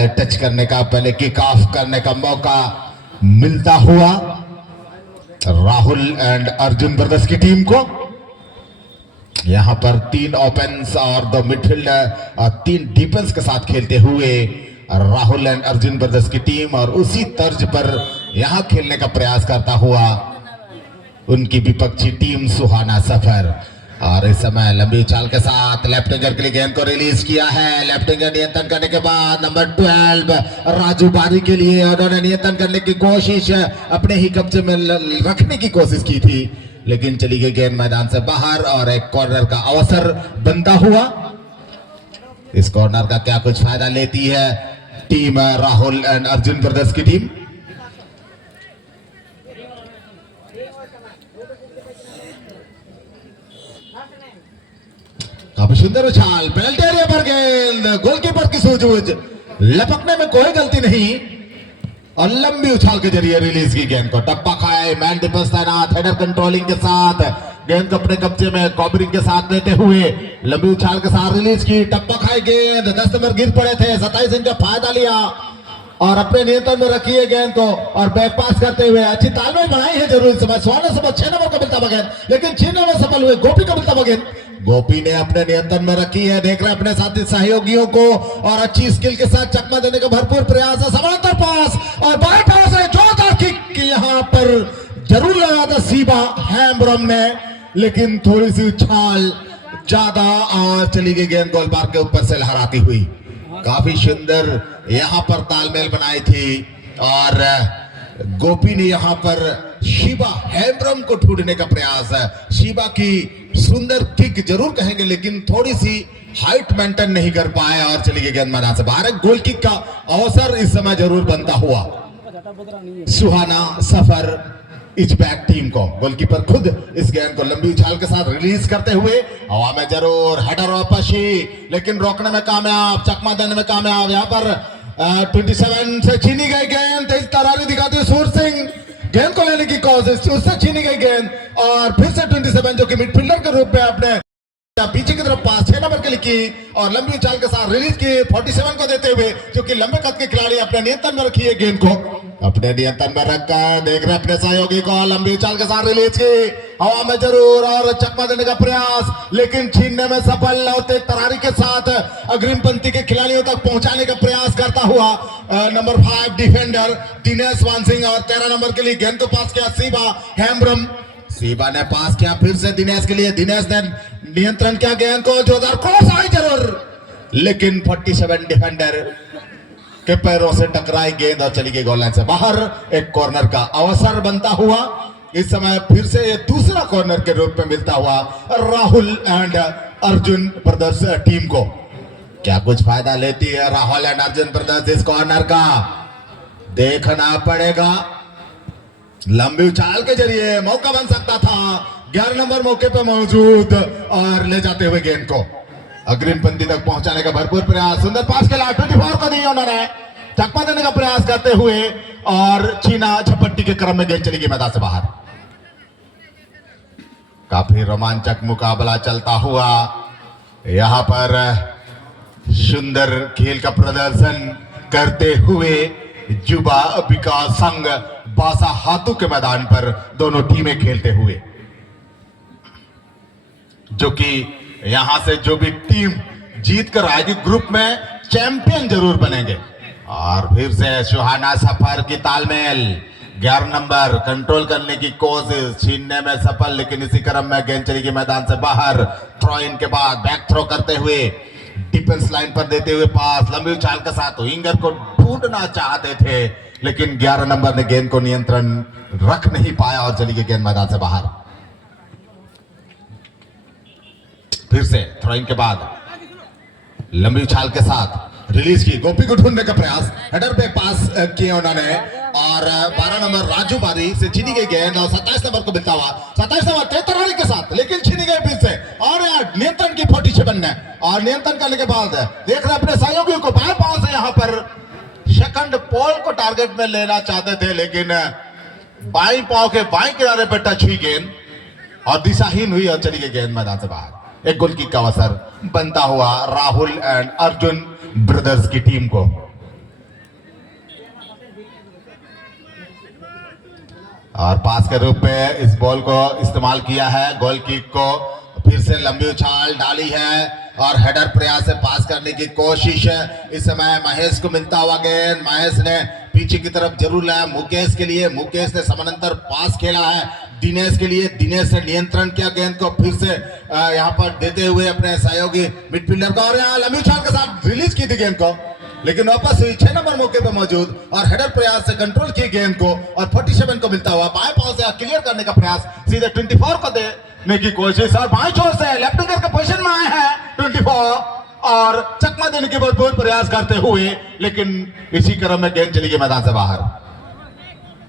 पहले टच करने का, पहले किक ऑफ करने का मौका मिलता हुआ राहुल एंड अर्जुन ब्रदर्स की टीम को। यहां पर 3 ओपन्स और 2 मिडफील्डर और 3 डिफेंस के साथ खेलते हुए राहुल एंड अर्जुन ब्रदर्स की टीम, और उसी तर्ज पर यहां खेलने का प्रयास करता हुआ उनकी विपक्षी टीम सुहाना सफर। और इस समय लंबी चाल के साथ लेफ्ट विंगर के लिए गेंद को रिलीज किया है। लेफ्ट विंगर नियंत्रण करने के बाद नंबर 12 राजू बारी के लिए उन्होंने नियंत्रण करने की कोशिश, अपने ही कब्जे में रखने की कोशिश की थी, लेकिन चली गई गेंद मैदान से बाहर और एक कॉर्नर का अवसर बनता हुआ। इस कॉर्नर का क्या कुछ फायदा लेती है team Rahul and Arjun brothers की टीम। काफी सुंदर उछाल, पेनल्टी एरिया पर गेंद, गोलकीपर की सूझबूझ, लपकने में कोई गलती नहीं और लंबी उछाल के जरिए रिलीज की गेंद को टप्पा खाए। मैन डिफेंस तैनात, हेडर कंट्रोलिंग के साथ गेंद को अपने कब्जे में कॉबरिंग के साथ लेते हुए लंबी उछाल के साथ रिलीज की, टप्पा खाए गेंद। 10 नंबर गिर पड़े थे, 27 इंच का फायदा लिया और अपने नियंत्रण में रखी है गेंद को और बैक पास करते हुए अच्छी तालमेल बनाई है जरूरी समय। सुहाना सफर 6 नंबर का मिलता हुआ गेंद, लेकिन छीनने में सफल हुए गोपी का मिलता हुआ गेंद। गोपी ने अपने नियंत्रण में रखी है, देख रहे अपने साथी सहयोगियों को और अच्छी स्किल के साथ चकमा देने का भरपूर प्रयास है। समानांतर पास और बाएं पास है, जोरदार किक यहां पर जरूर लगा था सीबा हैम्ब्रम ने, लेकिन थोड़ी सी उछाल ज्यादा और चली गई गेंद गोलबार के ऊपर से लहराती हुई। काफी सुंदर यहां पर तालमेल बनाई थी और गोपी ने यहां पर शिबा हैम्ब्रम को ढूंढने का प्रयास है। शिबा की सुंदर किक जरूर कहेंगे, लेकिन थोड़ी सी हाइट मेंटेन नहीं कर पाए और चली गई गेंद मैदान से बाहर। गोल किक का अवसर इस समय जरूर बनता हुआ सुहाना सफर इच बैक टीम को। गोलकीपर खुद इस गेंद को लंबी उछाल के साथ रिलीज करते हुए हवा में जरूर हेडर वापसी, लेकिन रोकने में कामयाब, चकमा देने में कामयाब। यहाँ पर 27 से छीनी गई गेंद, तेज तरारी दिखाती है सूर सिंह, गेंद को लेने की कोशिश, उससे छीनी गई गेंद और फिर से 27 जो कि मिडफील्डर के रूप में अपने पीछे की तरफ पास 6 नंबर के लिए की और लंबी उछाल के साथ रिलीज की 47 को देते हुए, जो कि लंबे कद के खिलाड़ी अपने नियंत्रण में रखी है गेंद को, अपने नियंत्रण में रखकर देख रहे अपने सहयोगी को लंबी उछाल के साथ रिलीज की, हवा में जरूर और चकमा देने का प्रयास, लेकिन छीनने में सफल होते तरारी के साथ अग्रिम पंक्ति के खिलाड़ियों तक पहुंचाने का प्रयास करता हुआ number 5 defender Dinesh one Singh और 13 नंबर के लिए गेंद को पास किया सीबा हैम्ब्रम। सीबा ने पास किया फिर से दिनेश के लिए, दिनेश ने नियंत्रण किया गेंद को, जोरदार क्रॉस आई जरूर, लेकिन 47 डिफेंडर के पैरों से टकराई गेंद और चली गई गोल लाइन से बाहर। एक कॉर्नर का अवसर बनता हुआ इस समय फिर से ये दूसरा कॉर्नर के रूप में मिलता हुआ Rahul and Arjun brothers team को। क्या कुछ फायदा लेती है राहुल एंड अर्जुन ब्रदर्स इस कॉर्नर का, देखना पड़ेगा। लंबी उछाल के जरिए मौका बन सकता था, 11 नंबर मौके पे मौजूद और ले जाते हुए गेंद को अग्रिम पंक्ति तक पहुंचाने का भरपूर प्रयास। सुंदर पास के लिए 24 को दिया उन्होंने, चकमा देने का प्रयास करते हुए और छीना झपट्टी के क्रम में गेंद चली गई मैदान से बाहर। काफी रोमांचक मुकाबला चलता हुआ, यहां पर सुंदर खेल का प्रदर्शन करते हुए युवा विकास संघ बासा हाथों के मैदान पर दोनों टीमें खेलते हुए, जो कि यहां से जो भी टीम जीत कर आएगी ग्रुप में चैंपियन जरूर बनेंगे। और फिर से सुहाना सफर की तालमेल, 11 नंबर कंट्रोल करने की कोशिश, छीनने में सफल, लेकिन इसी क्रम में गेंद चली गई मैदान से बाहर। थ्रो इन के बाद बैक थ्रो करते हुए डिफेंस लाइन पर देते हुए पास, लंबी उछाल के साथ विंगर को ढूंढना चाहते थे, लेकिन 11 नंबर ने गेंद को नियंत्रण रख नहीं पाया और चली गई गेंद मैदान से बाहर। फिर से थ्रो इन के बाद लंबी उछाल के साथ रिलीज की, गोपी को ढूंढने का प्रयास, हेडर पे पास किया उन्होंने और 12 नंबर राजू बारी से छीनी गई गेंद और 27 नंबर को मिलता हुआ, 27 नंबर तेतराली के साथ, लेकिन छीनी गई फिर से और यार नियंत्रण की 47 ने और नियंत्रण करने के बाद देख रहे अपने सहयोगियों को बाएं पांव से यहां पर सेकंड पोल को टारगेट में लेना चाहते थे, लेकिन बाएं पांव के बाएं किनारे पर टच हुई गेंद और दिशाहीन हुई और चली गई गेंद मैदान से बाहर। एक गोल किक का अवसर बनता हुआ राहुल एंड अर्जुन ब्रदर्स की टीम को। और पास के रूप में इस बॉल को इस्तेमाल किया है। गोल किक को फिर से लंबी उछाल डाली है और हेडर प्रयास से पास करने की कोशिश है। इस समय महेश को मिलता हुआ गेंद, महेश ने पीछे की तरफ जरूर लाया मुकेश के लिए, मुकेश ने समानांतर पास खेला है दिनेश के लिए, दिनेश ने नियंत्रण किया गेंद को फिर से यहाँ पर देते हुए अपने सहयोगी मिडफील्डर को, और यहाँ लंबी उछाल के साथ रिलीज की थी गेंद को, लेकिन वापस हुई 6 नंबर मौके पर मौजूद और हेडर प्रयास से कंट्रोल की गेंद को और 47 को मिलता हुआ बाएं पांव से क्लियर करने का प्रयास, सीधे 24 को देने की कोशिश और बाएं छोर से लेफ्ट विंगर के पोजीशन में आए हैं 24 और चकमा देने के बहुत बहुत प्रयास करते हुए, लेकिन इसी क्रम में गेंद चली गई मैदान से बाहर।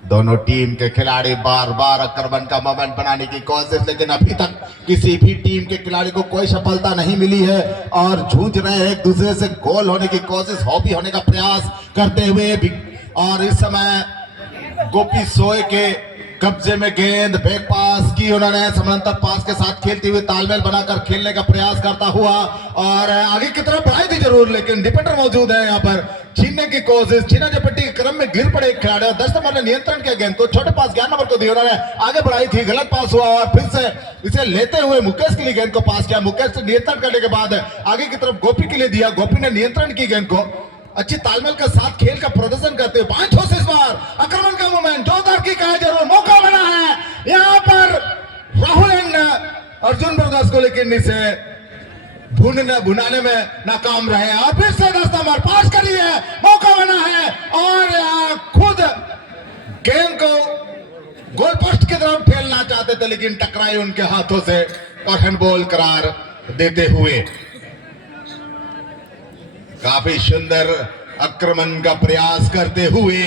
दोनों टीम के खिलाड़ी बार बार आक्रमण का मोमेंट बनाने की कोशिश, लेकिन अभी तक किसी भी टीम के खिलाड़ी को कोई सफलता नहीं मिली है और जूझ रहे हैं एक दूसरे से गोल होने की कोशिश, हॉबी होने का प्रयास करते हुए। और इस समय गोपी सोए के कब्जे में गेंद, बैक पास की उन्होंने, समानांतर पास के साथ खेलते हुए तालमेल बनाकर खेलने का प्रयास करता हुआ और आगे की तरफ बढ़ाई थी जरूर, लेकिन डिफेंडर मौजूद है यहाँ पर छीनने की कोशिश, छीना झपटी के क्रम में गिर पड़े एक खिलाड़ी और 10 नंबर ने नियंत्रण किया गेंद को, छोटे पास 11 नंबर को दी, उन्होंने आगे बढ़ाई थी, गलत पास हुआ और फिर से इसे लेते हुए मुकेश के लिए गेंद को पास किया, मुकेश से नियंत्रण करने के बाद आगे की तरफ गोपी के लिए दिया, गोपी ने नियंत्रण की गेंद को, अच्छी तालमेल के साथ खेल का प्रदर्शन करते हुए 5 छोर से इस बार आक्रमण का मोमेंट जोरदार की का जरूर मौका बना है यहाँ पर राहुल एंड अर्जुन ब्रदर्स को, लेकिन इसे भुनाने में नाकाम रहे और फिर से 10 नंबर पास करिए, मौका बना है और खुद गेंद को गोल पोस्ट की तरफ ठेलना चाहते थे, लेकिन टकराई उनके हाथों से और हैंडबॉल करार देते हुए। काफी सुंदर आक्रमण का प्रयास करते हुए,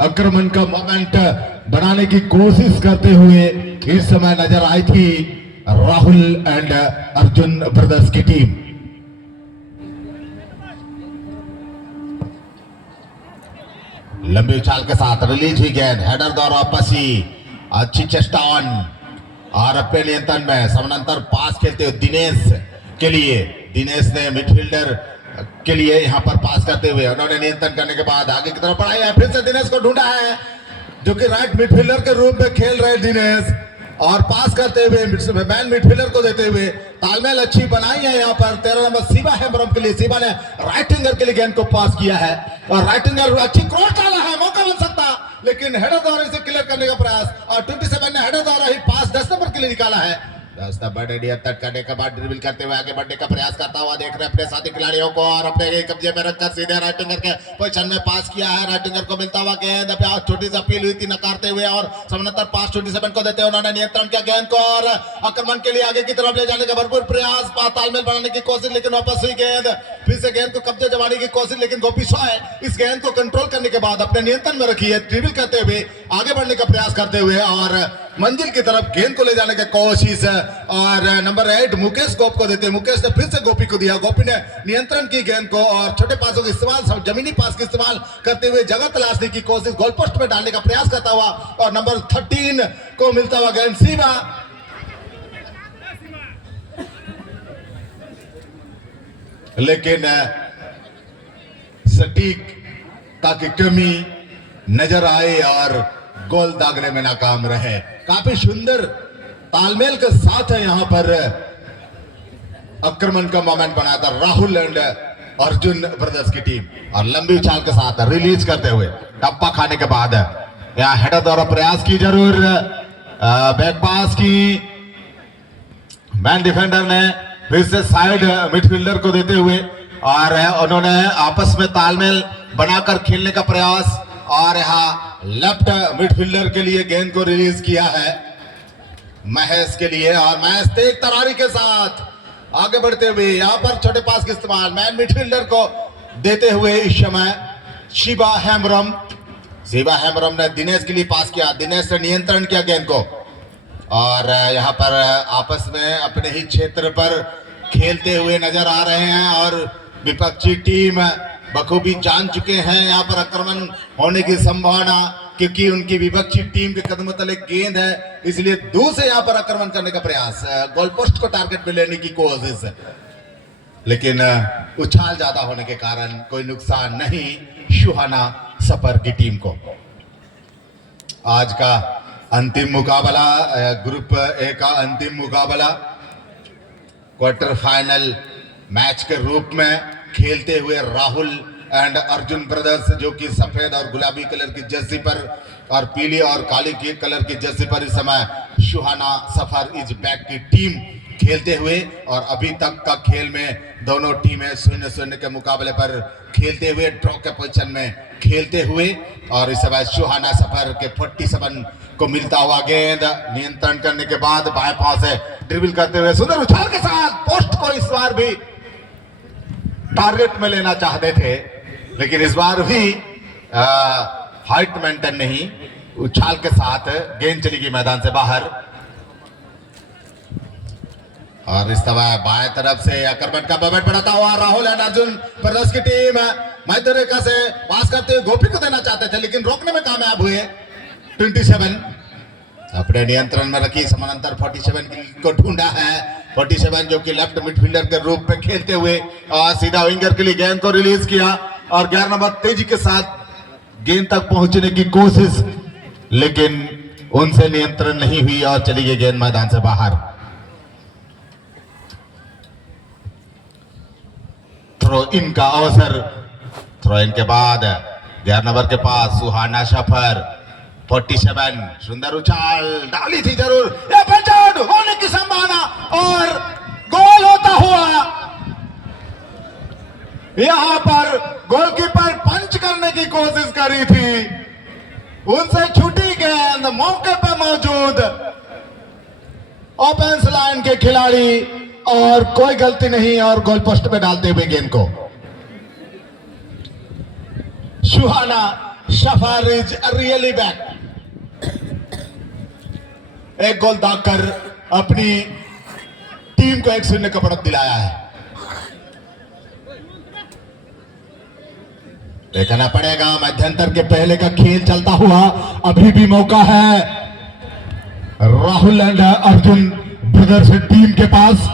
आक्रमण का मोमेंट बनाने की कोशिश करते हुए इस समय नजर आई थी राहुल एंड अर्जुन ब्रदर्स की टीम। लंबी उछाल के साथ रिलीज हुई गेंद, हेडर द्वारा वापस ही अच्छी चेस्ट ऑन और अपने नियंत्रण में समानांतर पास खेलते हुए दिनेश के लिए, दिनेश ने मिडफील्डर के लिए यहां पर पास करते हुए उन्होंने नियंत्रण करने के बाद आगे की तरफ बढ़ाया है, फिर से दिनेश को ढूंढा है जो कि राइट मिडफील्डर के रूप में खेल रहे दिनेश और पास करते हुए मैन मिडफील्डर को देते हुए तालमेल अच्छी बनाई है यहाँ पर 13 नंबर शिवा हेम्ब्रम के लिए, शिवा ने राइट विंगर के लिए गेंद को पास किया है और राइट विंगर अच्छी क्रॉस डाला है, मौका बन सकता, लेकिन हेडर द्वारा इसे क्लियर करने का प्रयास और 27 ने हेडर द्वारा ही पास 10 नंबर के लिए निकाला है। 10 नंबर तट करने के बाद ड्रिबल करते हुए आगे बढ़ने का प्रयास करता हुआ देख रहे अपने साथी खिलाड़ियों को और अपने कब्जे में रखकर सीधे राइट विंगर के पोजीशन में पास किया है, राइट विंगर को मिलता हुआ गेंद, छोटी सी अपील हुई थी नकारते हुए और समानांतर पास 27 को देते हुए उन्होंने नियंत्रण किया गेंद को और आक्रमण के लिए आगे की तरफ ले जाने का भरपूर प्रयास, तालमेल बनाने की कोशिश, लेकिन वापस हुई गेंद, फिर से गेंद को कब्जे जमाने की कोशिश, लेकिन गोपी सोए इस गेंद को कंट्रोल करने के बाद अपने नियंत्रण में रखी है, ड्रिबल करते हुए आगे बढ़ने का प्रयास करते हुए और मंजिल की तरफ गेंद को ले जाने की कोशिश और नंबर 8 मुकेश गोप को देते, मुकेश ने फिर से गोपी को दिया, गोपी ने नियंत्रण की गेंद को और छोटे पासों का इस्तेमाल, जमीनी पास का इस्तेमाल करते हुए जगह तलाशने की कोशिश, गोल पोस्ट में डालने का प्रयास करता हुआ और नंबर 13 को मिलता हुआ गेंद सीमा, लेकिन सटीकता की कमी नजर आए और गोल दागने में नाकाम रहे। काफी सुंदर तालमेल के साथ है यहां पर आक्रमण का मोमेंट बनाया था राहुल एंड अर्जुन ब्रदर्स की टीम और लंबी उछाल के साथ रिलीज करते हुए टप्पा खाने के बाद यहां हेडर द्वारा प्रयास की जरूर, बैक पास की, मैन डिफेंडर ने फिर से साइड मिडफील्डर को देते हुए और उन्होंने आपस में तालमेल बनाकर खेलने का प्रयास और यहाँ लेफ्ट मिडफील्डर के लिए गेंद को रिलीज किया है महेश के लिए और महेश तेज तरारी के साथ आगे बढ़ते हुए यहाँ पर छोटे पास का इस्तेमाल मैन मिडफील्डर को देते हुए इस समय शिवा हेम्ब्रम ने दिनेश के लिए पास किया, दिनेश ने नियंत्रण किया गेंद को और यहाँ पर आपस में अपने ही क्षेत्र पर खेलते हुए नजर आ रहे हैं और विपक्षी टीम बखूबी जान चुके हैं यहाँ पर आक्रमण होने की संभावना, क्योंकि उनकी विपक्षी टीम के कदमों तले गेंद है, इसलिए दूर से यहाँ पर आक्रमण करने का प्रयास, गोल पोस्ट को टारगेट में लेने की कोशिश, लेकिन उछाल ज्यादा होने के कारण कोई नुकसान नहीं सुहाना सफर की टीम को। आज का अंतिम मुकाबला ग्रुप ए का अंतिम मुकाबला क्वार्टर फाइनल मैच के रूप में खेलते हुए राहुल एंड अर्जुन ब्रदर्स, जो कि सफेद और गुलाबी कलर की जर्सी पर और पीली और काली की कलर की जर्सी पर इस समय सुहाना सफर इज बैक की टीम खेलते हुए, और अभी तक का खेल में दोनों टीमें 0-0 के मुकाबले पर खेलते हुए ड्रॉ के पोजीशन में खेलते हुए, और इस समय सुहाना सफर के 47 को मिलता हुआ गेंद नियंत्रण करने के बाद बाएं पांव से ड्रिबल करते हुए सुंदर उछाल के साथ पोस्ट को इस बार भी टारगेट में लेना चाहते थे, लेकिन इस बार भी हाइट मेंटेन नहीं, उछाल के साथ गेंद चली गई मैदान से बाहर। और इस समय बाएं तरफ से आक्रमण का मोमेंट बढ़ाता हुआ राहुल एंड अर्जुन ब्रदर्स की टीम मध्य तरीका से पास करते हुए गोपी को देना चाहते थे, लेकिन रोकने में कामयाब हुए। 27 अपने नियंत्रण में रखी समानांतर 47 को ढूंढा है। 47 जो कि लेफ्ट मिडफील्डर के रूप में खेलते हुए और सीधा विंगर के लिए गेंद को रिलीज किया, और 11 नंबर तेजी के साथ गेंद तक पहुंचने की कोशिश, लेकिन उनसे नियंत्रण नहीं हुई और चली गई गेंद मैदान से बाहर। थ्रो इन का अवसर, थ्रो इन के बाद 11 नंबर के पास सुहाना सफर 47 सुंदर उछाल डाली थी जरूर, ये पंचायत होने की संभावना और गोल होता हुआ यहां पर गोलकीपर पंच करने की कोशिश करी थी, उनसे छूटी गेंद मौके पर मौजूद ऑफेंस लाइन के खिलाड़ी, और कोई गलती नहीं, और गोल पोस्ट पे डालते हुए गेंद को सुहाना सफर इज रियली बैक, एक गोल दागकर अपनी टीम को 1-0 का बढ़त दिलाया है। देखना पड़ेगा मध्यांतर के पहले का खेल चलता हुआ, अभी भी मौका है Rahul and Arjun brothers team के पास।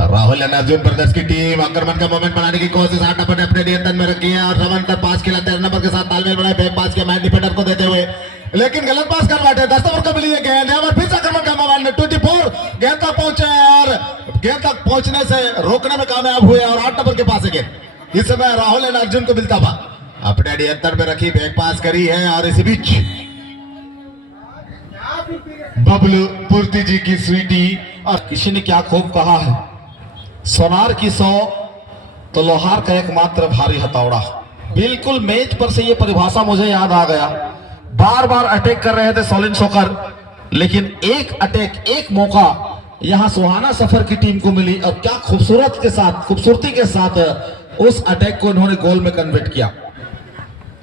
राहुल एंड अर्जुन ब्रदर्स की टीम आक्रमण का मोमेंट बनाने की कोशिश 8 नंबर ने अपने नियंत्रण में रखी है, और रमन का पास खेला 13 नंबर के साथ तालमेल बनाए बैक पास के मैन डिफेंडर को देते हुए, लेकिन गलत पास कर बैठे। 10 नंबर को मिली है गेंद, यहाँ पर फिर से आक्रमण का मोमेंट 24 गेंद तक पहुंचे, और गेंद तक पहुंचने से रोकने में कामयाब हुए, और 8 नंबर के पास है गेंद। इस समय राहुल एंड अर्जुन को मिलता हुआ अपने नियंत्रण में रखी बैक पास करी है, और इसी बीच बबलू पूर्ति जी की स्वीटी, और किसी ने क्या खूब कहा है, सोनार की 100 तो लोहार का एकमात्र भारी हथौड़ा। बिल्कुल मैच पर से ये परिभाषा मुझे याद आ गया। बार बार अटैक कर रहे थे सॉलिन सॉकर, लेकिन एक अटैक, एक मौका यहां सुहाना सफर की टीम को मिली, और क्या खूबसूरती के साथ उस अटैक को इन्होंने गोल में कन्वर्ट किया।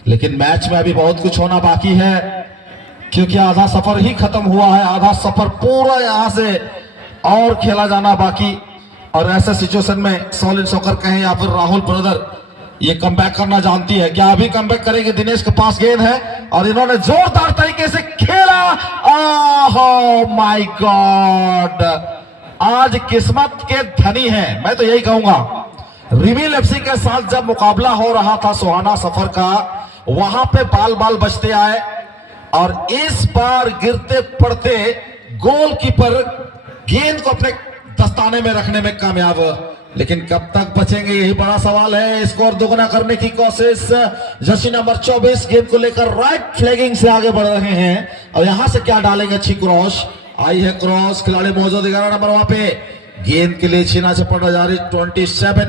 लेकिन मैच में अभी बहुत कुछ होना बाकी है, क्योंकि आधा सफर ही खत्म हुआ है, आधा सफर पूरा यहां से और खेला जाना बाकी। और ऐसे सिचुएशन में सॉलिन सॉकर कहें या फिर राहुल ब्रदर ये कमबैक करना जानती है। क्या अभी कमबैक करेंगे? दिनेश के पास गेंद है और इन्होंने जोरदार तरीके से खेला। ओह माय गॉड, आज किस्मत के धनी हैं, मैं तो यही कहूंगा। रिविल एफसी के साथ जब मुकाबला हो रहा था सुहाना सफर का, वहां पे बाल बाल बचते आए, और इस बार गिरते पड़ते गोलकीपर गेंद को अपने दस्ताने में रखने में कामयाब। लेकिन कब तक बचेंगे, यही बड़ा सवाल है। स्कोर दोगुना करने की कोशिश, जर्सी नंबर 24 गेंद को लेकर राइट फ्लैगिंग से आगे बढ़ रहे हैं, और यहां से क्या डालेंगे? अच्छी क्रॉस आई है, क्रॉस खिलाड़ी मौजूद 11 नंबर वहां पे गेंद के लिए छीना झपटा जारी। 27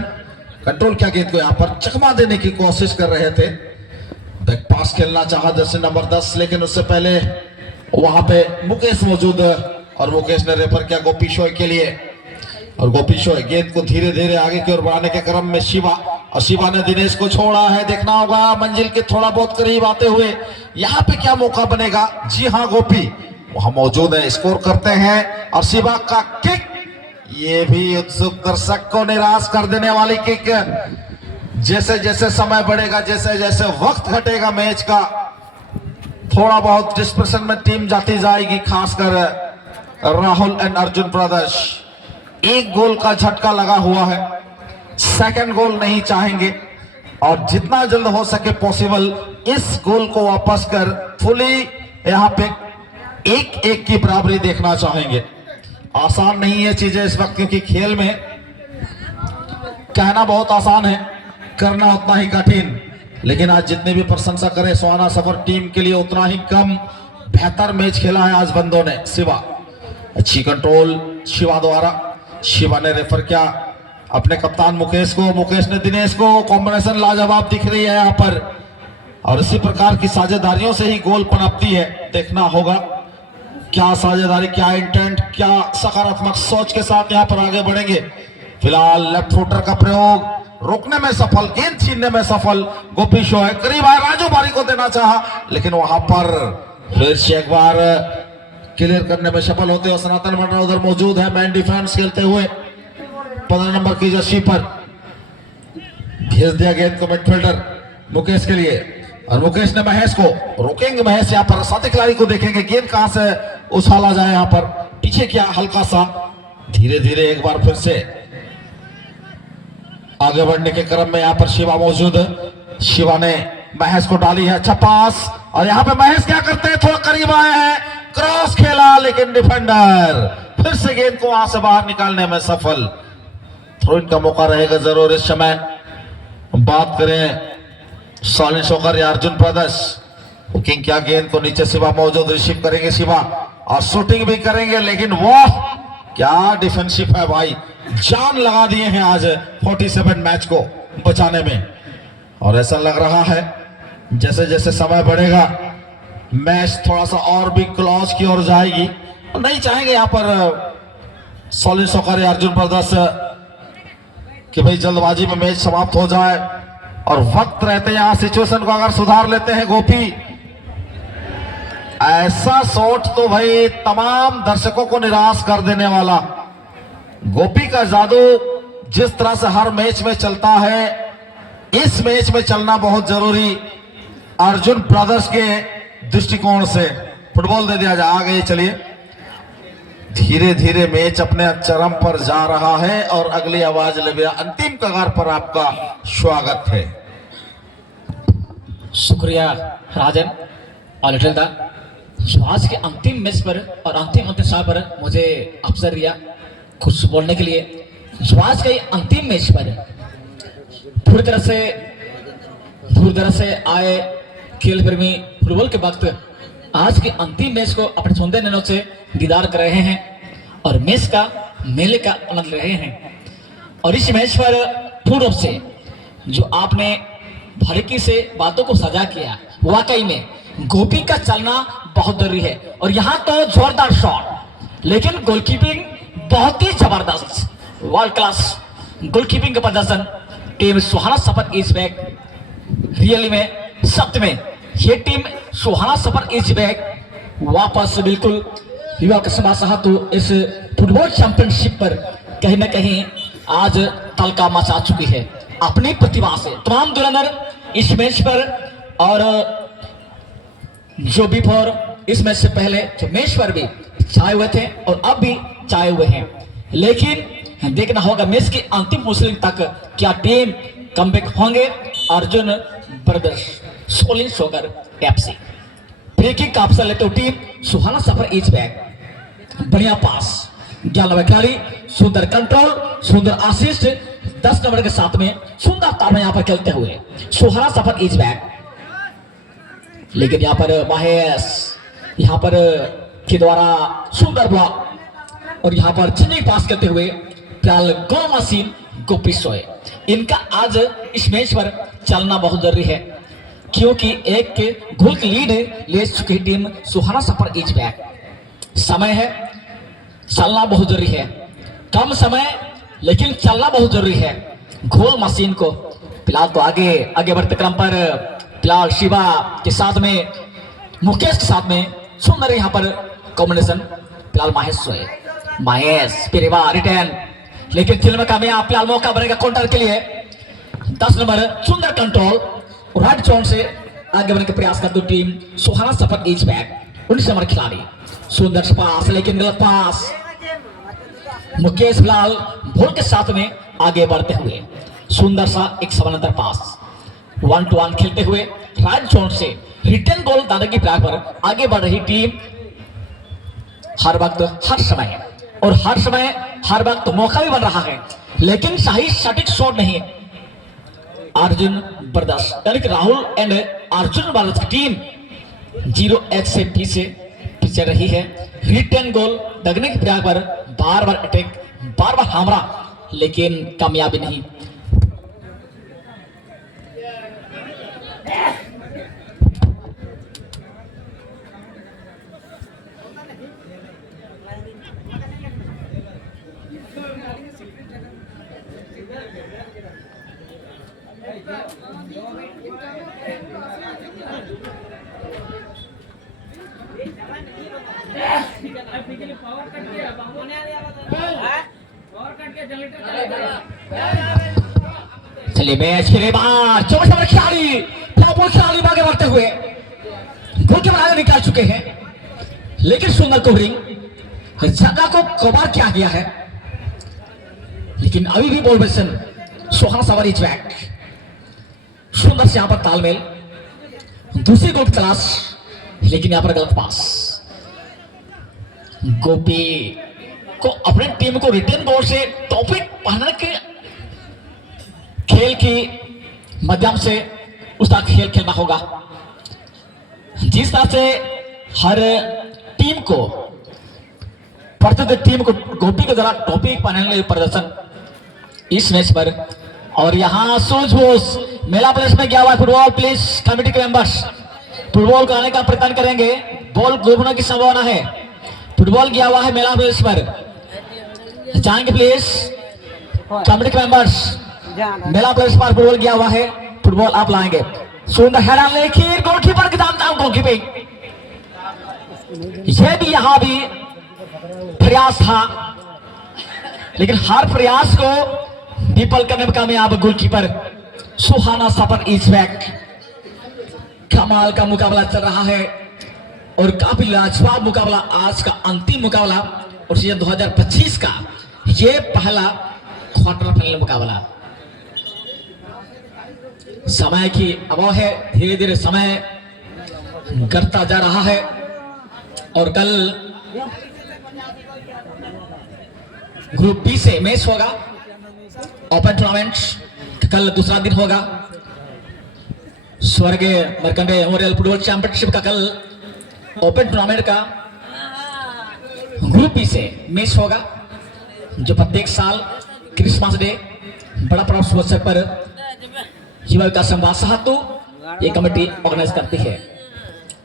कंट्रोल क्या गेंद को यहां पर चकमा देने की कोशिश कर रहे थे। बैक पास खेलना चाहा जर्सी नंबर 10, लेकिन उससे पहले वहां पे मुकेश मौजूद, और मुकेश ने रेफर किया गोपी शॉय के लिए, और गोपी शॉय गेंद को धीरे धीरे आगे की ओर बढ़ाने के क्रम में शिवा, और शिवा ने दिनेश को छोड़ा है। देखना होगा मंजिल के थोड़ा बहुत करीब आते हुए यहाँ पे क्या मौका बनेगा। जी हाँ, गोपी वहां मौजूद है, स्कोर करते हैं, और शिवा का किक, ये भी उत्सुक दर्शक को निराश कर देने वाली किक। जैसे जैसे समय बढ़ेगा, जैसे जैसे वक्त घटेगा मैच का, थोड़ा बहुत डिस्पर्शन में टीम जाती जाएगी, खासकर राहुल एंड अर्जुन ब्रदर्स। एक गोल का झटका लगा हुआ है, सेकंड गोल नहीं चाहेंगे, और जितना जल्द हो सके पॉसिबल इस गोल को वापस कर फुली यहाँ पे एक एक की बराबरी देखना चाहेंगे। आसान नहीं है चीजें इस वक्त, क्योंकि खेल में कहना बहुत आसान है, करना उतना ही कठिन। लेकिन आज जितने भी प्रशंसा करें सुहाना सफर टीम के लिए उतना ही कम। बेहतर मैच खेला है आज बंदों ने। शिवा, अच्छी कंट्रोल शिवा द्वारा। शिवा ने रेफर किया अपने कप्तान मुकेश को, मुकेश ने दिनेश को। कॉम्बिनेशन लाजवाब दिख रही है यहाँ पर, और इसी प्रकार की साझेदारियों से ही गोल पनपती है। देखना होगा क्या साझेदारी, क्या इंटेंट, क्या सकारात्मक सोच के साथ यहाँ पर आगे बढ़ेंगे। फिलहाल लेफ्ट फुटर का प्रयोग रोकने में सफल, गेंद छीनने में सफल। गोपी शो है करीब आया, राजू बारी को देना चाहा, लेकिन वहां पर फिर से एक बार क्लियर करने में सफल होते हुए सनातन मंडल उधर मौजूद है। मैन डिफेंस खेलते हुए 15 नंबर की जर्सी पर भेज दिया गेंद को मिडफील्डर मुकेश के लिए, और मुकेश ने महेश को रोकेंगे। महेश यहाँ पर साथी खिलाड़ी को देखेंगे गेंद कहां से उछाला जाए, यहाँ पर पीछे किया हल्का सा। धीरे धीरे एक बार फिर से आगे बढ़ने के क्रम में यहाँ पर शिवा मौजूद है। शिवा ने महेश को डाली है, अच्छा पास, और यहाँ पे महेश क्या करते हैं, थोड़ा करीब आए हैं, क्रॉस खेला, लेकिन डिफेंडर फिर से गेंद को वहां से बाहर निकालने में सफल। थ्रो इन का मौका रहेगा जरूर इस समय। बात करें सॉलिन शोकर या अर्जुन ब्रदर्स, बुकिंग क्या गेंद को नीचे शिवा मौजूद, रिसीव करेंगे शिवा और शूटिंग भी करेंगे, लेकिन वो क्या डिफेंसिव है भाई, जान लगा दिए हैं आज 47 मैच को बचाने में। और ऐसा लग रहा है जैसे जैसे समय बढ़ेगा मैच थोड़ा सा और भी क्लोज की ओर जाएगी। नहीं चाहेंगे यहाँ पर सॉलिड सॉकर या अर्जुन ब्रदर्स कि भाई जल्दबाजी में मैच समाप्त हो जाए, और वक्त रहते यहाँ सिचुएशन को अगर सुधार लेते हैं गोपी। ऐसा शॉट तो भाई तमाम दर्शकों को निराश कर देने वाला। गोपी का जादू जिस तरह से हर मैच में चलता है, इस मैच में चलना बहुत जरूरी अर्जुन ब्रदर्स के दृष्टिकोण से। फुटबॉल दे दिया जाए, आ गए चलिए। धीरे धीरे मैच अपने चरम पर जा रहा है और अगली आवाज लेविया अंतिम कगार पर आपका स्वागत है। शुक्रिया राजन और लिटिल दा, जो आज के अंतिम मैच पर और अंतिम समय पर मुझे अवसर दिया कुछ बोलने के लिए। जो आज के अंतिम मैच पर पूरी तरह से आए खेल प्रेमी फुटबॉल के वक्त आज के अंतिम मैच को अपने सुंदर नैनों से दीदार कर रहे हैं और मैच का मेले का आनंद ले रहे हैं। और इस मैच पर पूर्ण रूप से जो आपने बारीकी से बातों को सजा किया, वाकई में गोपी का चलना बहुत जरूरी है। और यहाँ तो जोरदार शॉट, लेकिन गोलकीपिंग बहुत ही जबरदस्त, वर्ल्ड क्लास गोलकीपिंग का प्रदर्शन। Team Suhana Safar is back, really में सत्य में ये team Suhana Safar is back वापस बिल्कुल युवा का तो इस फुटबॉल चैंपियनशिप पर कहीं ना कहीं आज तलका मचा चुकी है अपनी प्रतिभा से। तमाम दुरानर इस मैच पर और जो भी फॉर इस मैच से पहले जो मैच पर भी छाए हुए थे और अब भी छाए हुए हैं, लेकिन देखना होगा मैच की अंतिम मुस्लिम तक क्या टीम कमबैक होंगे। अर्जुन ब्रदर्स सोलिन शोकर एफसी फ्री किक का अवसर लेते हुए team Suhana Safar is back. बढ़िया पास, 11 नंबर खिलाड़ी, सुंदर कंट्रोल, सुंदर असिस्ट, 10 नंबर के साथ में सुंदर तार में यहाँ पर खेलते हुए सुहाना सफर इज बैक। लेकिन यहाँ पर महेश यहाँ पर के द्वारा सुंदर ब्लॉक और यहाँ पर चेन्नई पास करते हुए फिलहाल गोल मशीन गोपी सोए। इनका आज इस मैच पर चलना बहुत जरूरी है, क्योंकि एक के गोल की लीड ले चुकी team Suhana Safar is back. समय है, चलना बहुत जरूरी है, कम समय लेकिन चलना बहुत जरूरी है। गोल मशीन को फिलहाल तो आगे बढ़ते क्रम पर फिलहाल शिवा के साथ में मुकेश के साथ में सुंदर यहाँ पर कॉम्बिनेशन। फिलहाल महेश सोए, महेश पिरिवा रिटर्न, लेकिन खेल में कामयाब। फिलहाल मौका बनेगा काउंटर के लिए। 10 नंबर सुंदर कंट्रोल, राइट जोन से आगे बढ़ने का प्रयास करती team Suhana Safar is back. 19 number खिलाड़ी, सुंदर पास लेकिन गलत पास। मुकेश फिलहाल बॉल के साथ में आगे बढ़ते हुए सुंदर सा एक समानांतर पास, 1-2-1 खेलते हुए राइट जोन से रिटर्न गोल दादा की प्रयास पर आगे बढ़ रही टीम हर वक्त हर समय और हर वक्त मौका भी बन रहा है, लेकिन सही सटीक शॉट नहीं है। अर्जुन ब्रदर्स यानी कि राहुल एंड अर्जुन ब्रदर्स की टीम 0-1 से पीछे रही है। रिटर्न गोल दगने के प्रयास पर बार बार अटैक, बार बार हमला, लेकिन कामयाबी नहीं। चलिए मैच के लिए बाहर 24 नंबर खिलाड़ी आगे बढ़ते हुए गोल के बाहर निकाल चुके हैं, लेकिन सुंदर कवरिंग जगह को कवर किया गया है, लेकिन अभी भी बॉल पोजीशन सुहाना सवारी बैक। सुंदर से यहां पर तालमेल, दूसरी गोल की तलाश, लेकिन यहां पर गलत पास। गोपी को अपने टीम को रिटर्न गोल से टॉपिक पहनने के खेल की माध्यम से उसका खेल खेलना होगा। जिस तरह से हर टीम को प्रत्येक टीम को गोपी के द्वारा टॉपिक पहनने का प्रदर्शन इस मैच पर, और यहाँ सूझबूझ मेला प्लेस में गया हुआ फुटबॉल। प्लीज कमेटी के मेंबर्स फुटबॉल कराने का प्रयत्न करेंगे, बॉल घूमने की संभावना है। फुटबॉल गया हुआ है मेला प्लेस पर, जाएंगे प्लीज कमेटी के मेंबर्स। मेला प्लेस पर फुटबॉल गया हुआ है, फुटबॉल आप लाएंगे। सुंदर हेडर, लेकिन गोलकीपर के दाम गोलकीपिंग, यह भी यहां भी प्रयास था, लेकिन हर प्रयास को विफल करने में कामयाब goalkeeper. Suhana Safar is back. कमाल का मुकाबला चल रहा है और काफी लाजवाब मुकाबला, आज का अंतिम मुकाबला और सीजन 2025 का यह पहला क्वार्टर फाइनल मुकाबला। समय की अभाव है, धीरे धीरे समय घटता जा रहा है, और कल ग्रुप बी से मैच होगा, ओपन टूर्नामेंट कल दूसरा दिन होगा। स्वर्गीय मार्कंडेय मेमोरियल फुटबॉल चैंपियनशिप का कल ओपन टूर्नामेंट का ग्रुप बी से मैच होगा, जो प्रत्येक साल क्रिसमस डे बड़ा पर्व अवसर पर युवा विकास संवाद साहतु ये कमेटी ऑर्गेनाइज करती है।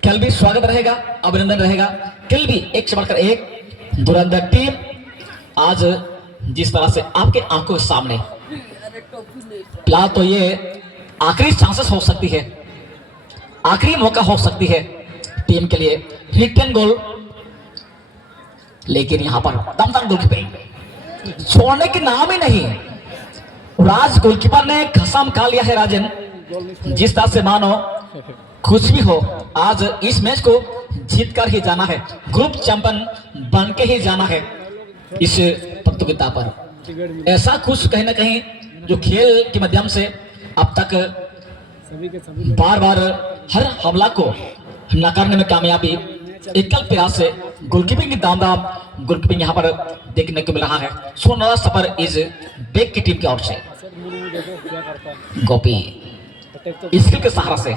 कल भी स्वागत रहेगा, अभिनंदन रहेगा। कल भी एक से बढ़कर एक धुरंधर टीम आज जिस तरह से आपके आंखों के सामने, फिलहाल तो ये आखिरी चांसेस हो सकती है, आखिरी मौका हो सकती है टीम के लिए रिटर्न गोल, लेकिन यहां पर दमदार गोलकीपिंग छोड़ने के नाम ही नहीं। राज गोलकीपर ने कसम खा लिया है राजन, जिस तरह से मानो कुछ भी हो आज इस मैच को जीत कर ही जाना है, ग्रुप चैंपियन बन के ही जाना है इस प्रतियोगिता पर। ऐसा कुछ कहीं ना कहीं जो खेल के माध्यम से अब तक बार बार हर हमला को नकारने में कामयाबी, एकल प्रयास से गोलकीपिंग की दामदाम गोलकीपिंग यहां पर देखने को मिल रहा है। सोनारा सफर इज बैक की टीम की ओर से गोपी स्किल के सहारा से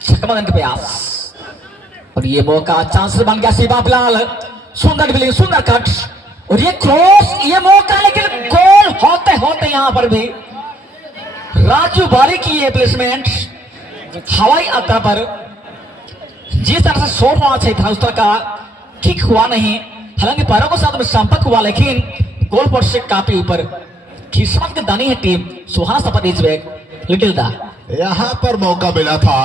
छक्का के प्रयास, और ये मौका चांस बन गया शिवा बिलाल। सुंदर ड्रिबलिंग, सुंदर कट, और ये क्रॉस, ये मौका, लेकिन गोल होते होते यहां पर भी राजू बारी की ये प्लेसमेंट हवाई यात्रा पर जिस तरह से शॉट होना चाहिए था उस तरह का किक हुआ नहीं। हालांकि पैरों के साथ में संपर्क हुआ, लेकिन गोल पोस्ट से काफी ऊपर। किस्मत की दानी है team Suhana Safar is back little दा। यहां पर मौका मिला था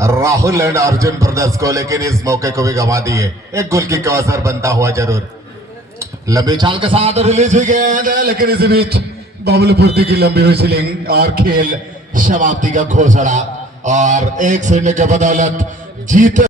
राहुल एंड अर्जुन ब्रदर्स को, लेकिन इस मौके को भी गंवा दिए। एक गोल किक का असर बनता हुआ जरूर। लंबी चाल के साथ रिलीज हुई गेंद, लेकिन इसी बीच बाबुलपुर्ती की लंबी व्हिसलिंग और खेल समाप्ति का घोषणा, और एक शून्य के बदौलत जीत